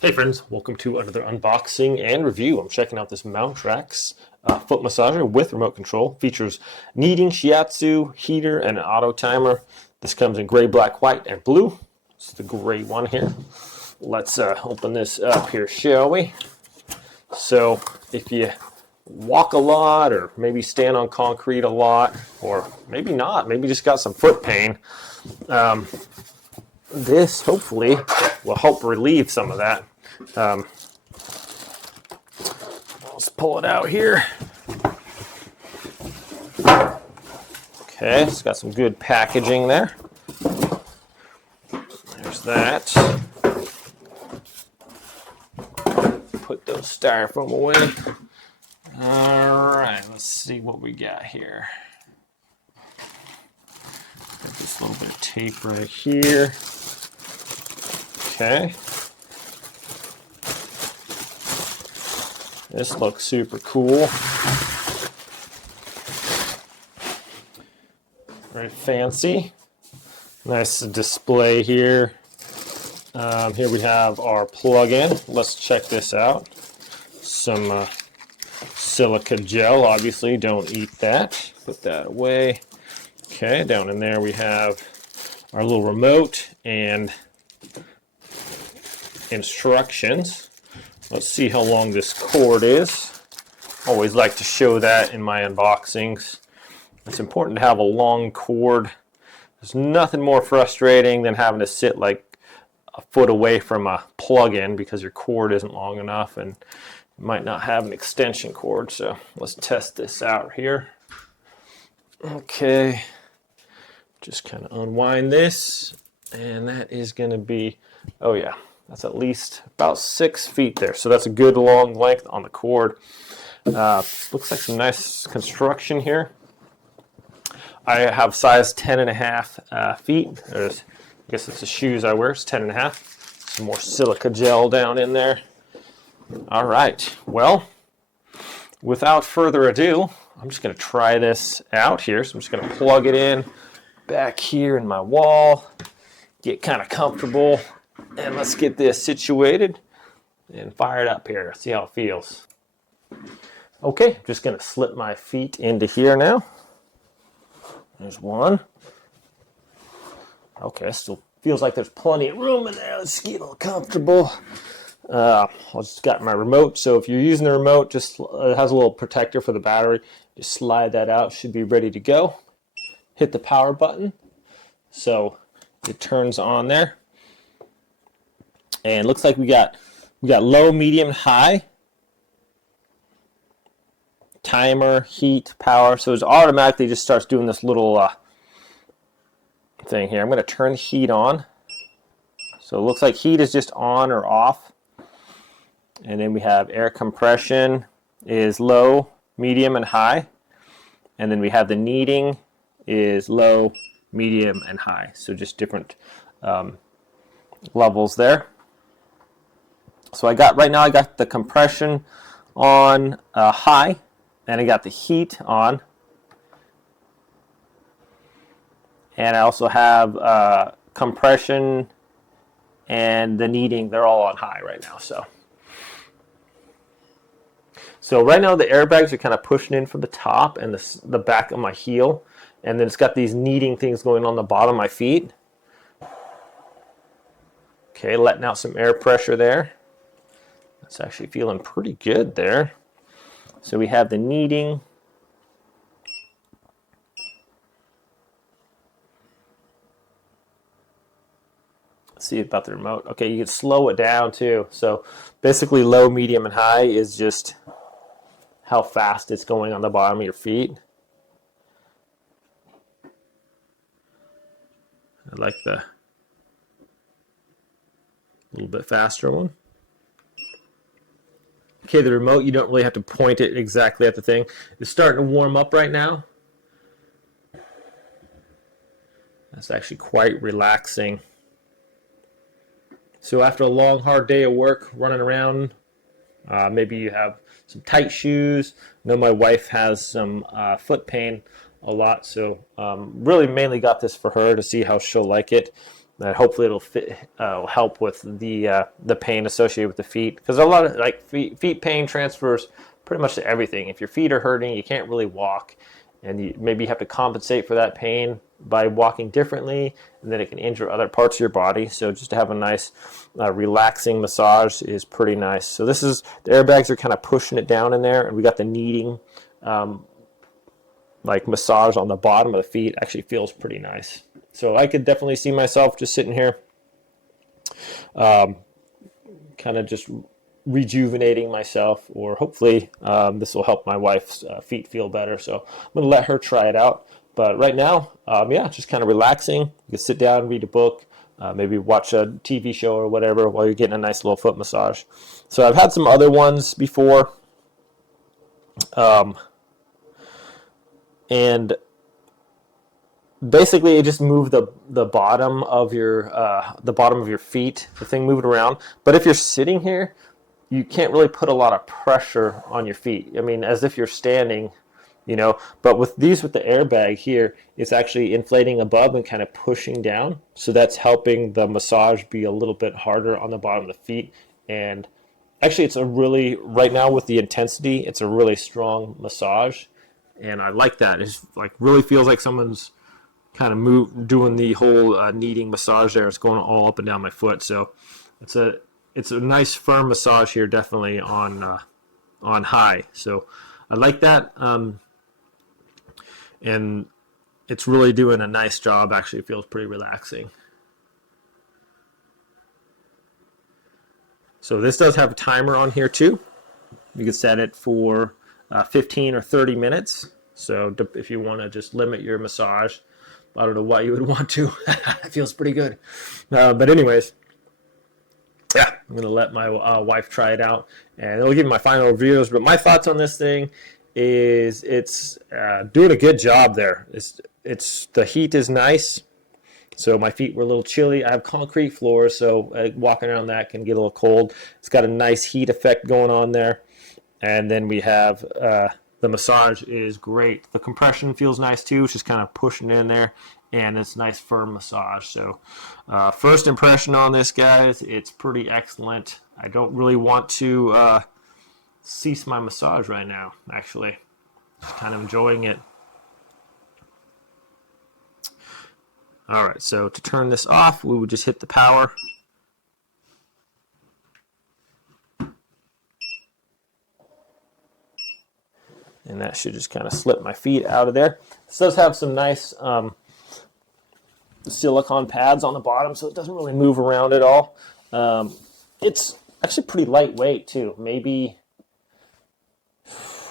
Hey friends, welcome to another unboxing and review. I'm checking out this Mountrax foot massager with remote control. Features kneading, shiatsu, heater, and an auto timer. This comes in gray, black, white, and blue. This is the gray one here. Let's open this up here, shall we? So if you walk a lot or maybe stand on concrete a lot, or maybe not, maybe just got some foot pain, this hopefully will help relieve some of that. Let's pull it out here. Okay, it's got some good packaging there. There's that. Put those styrofoam away. All right, let's see what we got here. Got this little bit of tape right here. Okay. This looks super cool. Very fancy. Nice display here. Here we have our plug-in. Let's check this out. Some silica gel, obviously, don't eat that. Put that away. Okay, down in there we have our little remote and instructions. Let's see how long this cord is. Always like to show that in my unboxings. It's important to have a long cord. There's nothing more frustrating than having to sit like a foot away from a plug-in because your cord isn't long enough and you might not have an extension cord. So let's test this out here. Okay, just kind of unwind this, and that is going to be, oh yeah, that's at least about 6 feet there. So that's a good long length on the cord. Looks like some nice construction here. I have size 10.5 feet. I guess it's the shoes I wear. It's 10.5. Some more silica gel down in there. All right. Well, without further ado, I'm just going to try this out here. So I'm just going to plug it in back here in my wall. Get kind of comfortable. And let's get this situated and fire it up here. See how it feels. Okay, I'm just going to slip my feet into here now. There's one. Okay, still feels like there's plenty of room in there. Let's get a little comfortable. I just got my remote. So if you're using the remote, just it has a little protector for the battery. Just slide that out. Should be ready to go. Hit the power button. So it turns on there. And it looks like we got low, medium, high. Timer, heat, power. So it automatically just starts doing this little thing here. I'm going to turn heat on. So it looks like heat is just on or off. And then we have air compression is low, medium, and high. And then we have the kneading is low, medium, and high. So just different levels there. So right now I got the compression on high, and I got the heat on, and I also have compression and the kneading. They're all on high right now. So right now the airbags are kind of pushing in from the top and the back of my heel, and then it's got these kneading things going on the bottom of my feet. Okay, letting out some air pressure there. It's actually feeling pretty good there. So we have the kneading. Let's see about the remote. Okay, you can slow it down too. So basically low, medium, and high is just how fast it's going on the bottom of your feet. I like the little bit faster one. Okay, the remote, you don't really have to point it exactly at the thing. It's starting to warm up right now. That's actually quite relaxing. So after a long, hard day of work, running around, maybe you have some tight shoes. I know my wife has some foot pain a lot, so really mainly got this for her to see how she'll like it. And hopefully it'll help with the pain associated with the feet, because a lot of like feet pain transfers pretty much to everything. If your feet are hurting, you can't really walk, and you maybe have to compensate for that pain by walking differently, and then it can injure other parts of your body. So just to have a nice relaxing massage is pretty nice. So this is, the airbags are kind of pushing it down in there, and we got the kneading like massage on the bottom of the feet. Actually feels pretty nice. So I could definitely see myself just sitting here kind of just rejuvenating myself, or hopefully this will help my wife's feet feel better. So I'm going to let her try it out. But right now, yeah, just kind of relaxing. You can sit down, read a book, maybe watch a TV show or whatever while you're getting a nice little foot massage. So I've had some other ones before. And basically it just moved the bottom of your feet, the thing moved around. But if you're sitting here, you can't really put a lot of pressure on your feet. I mean, as if you're standing, you know, but with the airbag here, it's actually inflating above and kind of pushing down. So that's helping the massage be a little bit harder on the bottom of the feet. And actually it's a really, right now with the intensity, it's a really strong massage. And I like that. It's like really feels like someone's kind of doing the whole kneading massage there. It's going all up and down my foot. So it's a nice firm massage here, definitely on high. So I like that. And it's really doing a nice job. Actually, it feels pretty relaxing. So this does have a timer on here too. You can set it for 15 or 30 minutes. So if you want to just limit your massage, I don't know why you would want to. It feels pretty good. But anyways, yeah, I'm going to let my wife try it out, and it'll give me my final reviews. But my thoughts on this thing is it's doing a good job there. It's the heat is nice. So my feet were a little chilly. I have concrete floors, so walking around that can get a little cold. It's got a nice heat effect going on there. And then we have the massage is great. The compression feels nice too. It's just kind of pushing in there, and it's nice firm massage. So first impression on this, guys, it's pretty excellent. I don't really want to cease my massage right now, actually. Just kind of enjoying it. All right, so to turn this off, we would just hit the power. And that should just kind of slip my feet out of there. This does have some nice silicone pads on the bottom, so it doesn't really move around at all. It's actually pretty lightweight too. Maybe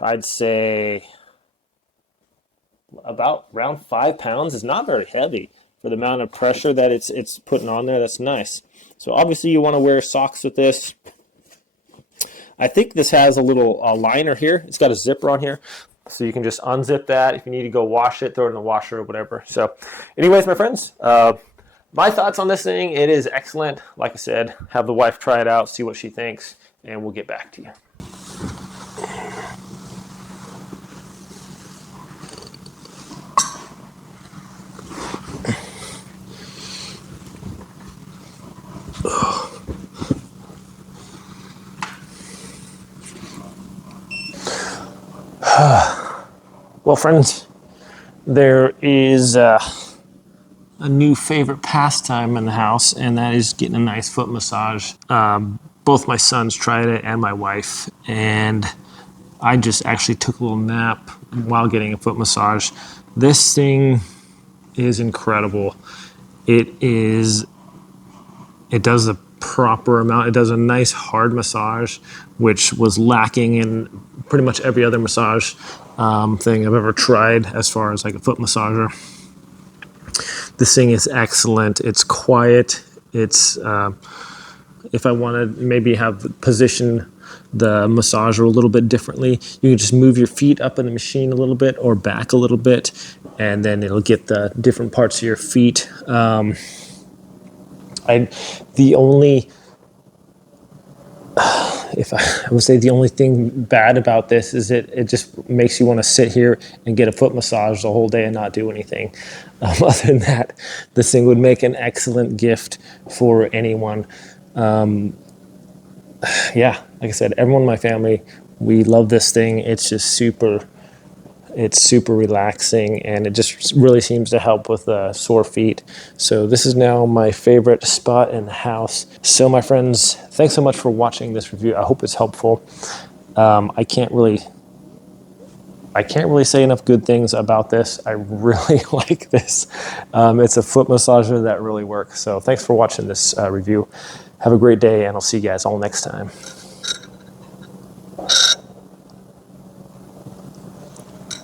I'd say about around 5 pounds. It's not very heavy for the amount of pressure that it's putting on there. That's nice. So obviously you want to wear socks with this. I think this has a little liner here. It's got a zipper on here, so you can just unzip that. If you need to go wash it, throw it in the washer or whatever. So anyways, my friends, my thoughts on this thing, it is excellent. Like I said, have the wife try it out, see what she thinks, and we'll get back to you. Well, friends, there is a new favorite pastime in the house, and that is getting a nice foot massage. Both my sons tried it and my wife, and I just actually took a little nap while getting a foot massage. This thing is incredible. It does the proper amount. It does a nice hard massage, which was lacking in pretty much every other massage thing I've ever tried as far as like a foot massager. This thing is excellent. It's quiet. It's if I want to maybe have position the massager a little bit differently, you can just move your feet up in the machine a little bit or back a little bit, and then it'll get the different parts of your feet. if I would say the only thing bad about this is it just makes you want to sit here and get a foot massage the whole day and not do anything. Other than that, this thing would make an excellent gift for anyone. Yeah, like I said, everyone in my family, we love this thing. It's just super relaxing, and it just really seems to help with sore feet. So this is now my favorite spot in the house. So my friends, thanks so much for watching this review. I hope it's helpful. I can't really say enough good things about this. I really like this. It's a foot massager that really works. So thanks for watching this review. Have a great day, and I'll see you guys all next time.